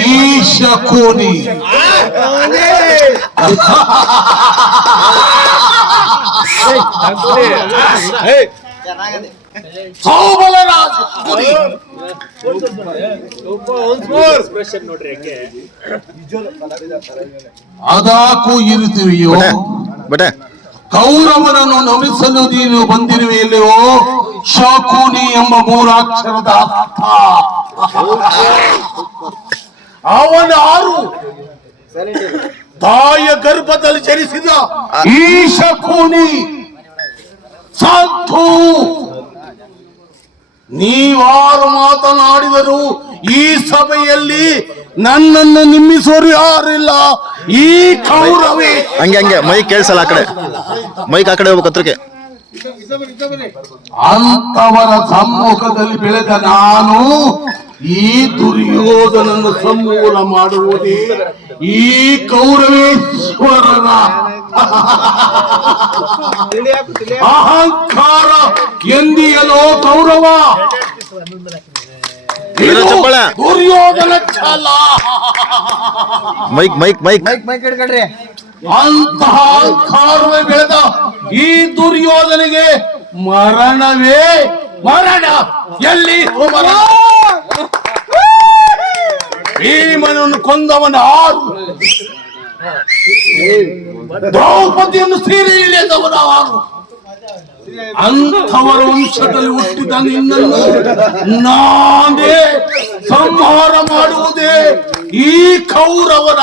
ಈ kuni ಅದಾಕು ಇರುತ್ತೀವಿಯೋ? But ಕೌರವನನ್ನು ನಮಿಸಲು ನೀನು ಶಾಕುನಿ ಎಂಬ ಮೂರಾಕ್ಷರದ ಅರ್ಥ ಅವನ ಆರು. ತಾಯಿಯ ಗರ್ಭದಲ್ಲಿ ಜನಿಸಿದ ಈ ಶಕುನಿ ಸಾಧು. ನೀವಾರು ಮಾತನಾಡಿದರು ಈ ಸಭೆಯಲ್ಲಿ ನನ್ನನ್ನು ನಿಮ್ಮಿಸೋರು ಯಾರಿಲ್ಲ. ಈ ಕೌರವೇ ಹಂಗೆ ಹಂಗೆ. ಮೈ ಕೇಳಿಸಲ್ಲ ಆ ಕಡೆ. ಮೈಕ್ ಆ ಕಡೆ ಹೋಗ್ಬೇಕು ಹತ್ರಕ್ಕೆ. ಅಂತವರ ಸಮ್ಮುಖದಲ್ಲಿ ಬೆಳೆದ ನಾನು ಈ ದುರ್ಯೋಧನನ್ನು ಸಂಮೂಲ ಮಾಡುವುದೇ ಈ ಕೌರವೇಶ್ವರನ ಅಹಂಕಾರ ಎಂದಿಯಲೋ ಕೌರವ. ದುರ್ಯೋಧನ ಚಪ್ಪಳ. ದುರ್ಯೋಧನ ಛಲ. Mike mike mike. ಅಂತಹ ಅಹಂಕಾರವೇ ಬೆಳೆದ ಈ ದುರ್ಯೋಧನಿಗೆ ಮರಣವೇ ಮರಣ. ಎಲ್ಲಿ ಮರ ಭೀಮನನ್ನು ಕೊಂದವನ ಆರು. ದ್ರೌಪದಿಯನ್ನು ಸೀರೆ ಇಳಿಯದವನ ಆರು. ಅಂಥವರ ವಂಶದಲ್ಲಿ ಹುಟ್ಟಿದ ನಿನ್ನನ್ನು ನಾನೇ ಸಂಹಾರ ಮಾಡುವುದೇ ಈ ಕೌರವರ